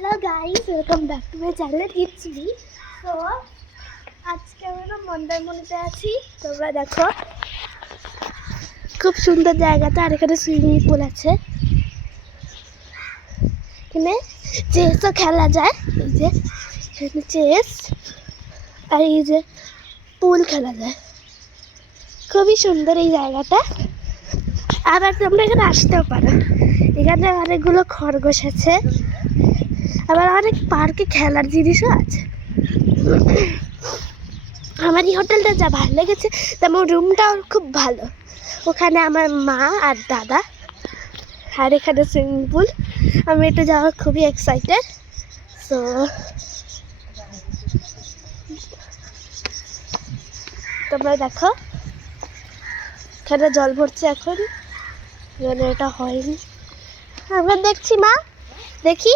Hello guys, welcome back to my channel it's me. তো আজকে আমরা মন্দারমণিতে আছি। তোমরা দেখো খুব সুন্দর জায়গাটা, আর এখানে সুইমিং পুল আছে, এখানে চেসও খেলা যায়। এই যে এখানে চেস আর এই যে পুল খেলা যায়, খুবই সুন্দর এই জায়গাটা। আবার তোমরা এখানে আসতেও পারো, এখানে অনেকগুলো খরগোশ আছে, আবার অনেক পার্কে খেলার জিনিসও আছে। আমার এই হোটেলটা যা ভালো লেগেছে, তেমন রুমটাও খুব ভালো। ওখানে আমার মা আর দাদা, আর এখানে সুইমিং পুল। আমি এটা যাওয়ার খুবই এক্সাইটেড। সো তোমরা দেখো এখানে জল ভরছে এখন, মানে এটা হয়নি। আমরা দেখছি, মা দেখি,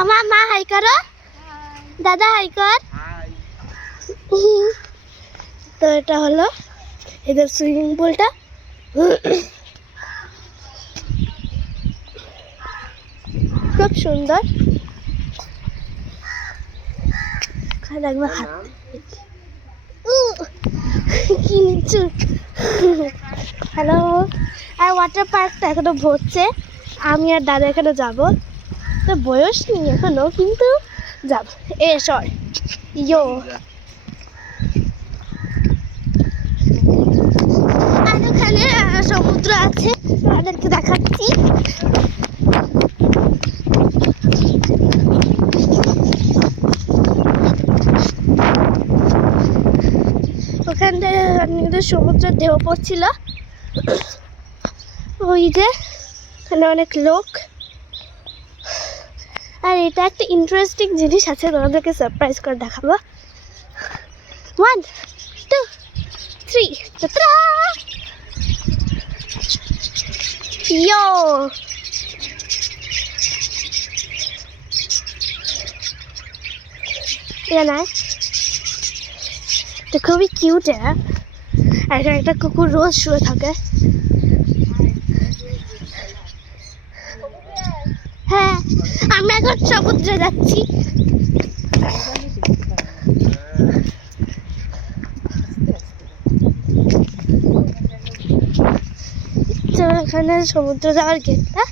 আমার মা হাই করো, দাদা হাই কর। তো এটা হলো এদের সুইমিং পুলটা। খুব সুন্দর। একবার হাত কি নিচু। হ্যালো, আর ওয়াটার পার্কটা এখনো ভরছে। আমি আর দাদা এখানে যাব, তো বয়স নেই এখনো, কিন্তু যাব। সর ইয়ো। আর ওখানে সমুদ্র আছে, তাদেরকে দেখাচ্ছি। ওখানটা সমুদ্রের ঢেউ পড়ছিল, ওই যে ওখানে অনেক লোক। আর এটা একটা ইন্টারেস্টিং জিনিস আছে, তোমাদেরকে সারপ্রাইজ করে দেখাবো। 1 2 3 ইয়ো। এটা খুবই কিউট। আর এখানে একটা কুকুর রোজ শুয়ে থাকে। হ্যাঁ, আমরা এখন সমুদ্রে যাচ্ছি। তো এখানে সমুদ্র যাওয়ার গেটটা,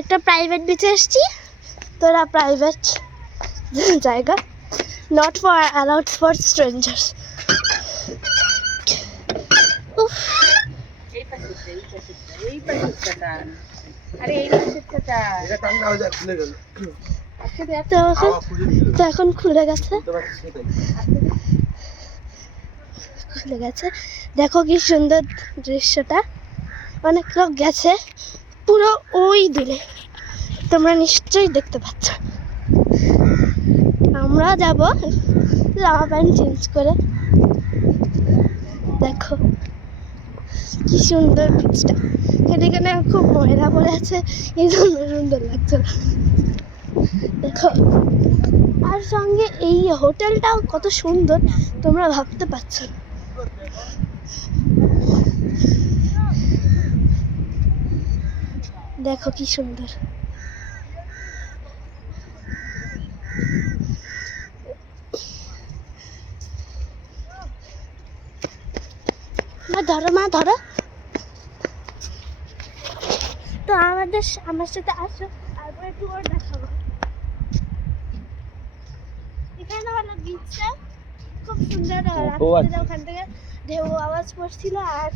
একটা প্রাইভেট বিচে এসছি। তোরা প্রাইভেট জায়গা, not for allowed for strangers. তো এখন খুলে গেছে, খুলে গেছে। দেখো কি সুন্দর দৃশ্যটা, অনেক লোক গেছে পুরো ওই দূরে, তোমরা নিশ্চয়ই দেখতে পাচ্ছ। আমরা যাব জামা প্যান্ট চেঞ্জ করে। দেখো কি সুন্দর বিচটা, এখানে খুব ময়লা পড়ে আছে, এই জন্য সুন্দর লাগছে। দেখো, আর সঙ্গে এই হোটেলটাও কত সুন্দর, তোমরা ভাবতে পারছো না। দেখো কি সুন্দর। ধরো মা, ধরো। তো আমার সাথে আসো, তারপরে ট্যুর দেখাবো। এখানে হলো বিচটা, খুব সুন্দর। ওখান থেকে ঢেউ আওয়াজ পড়ছিল। আর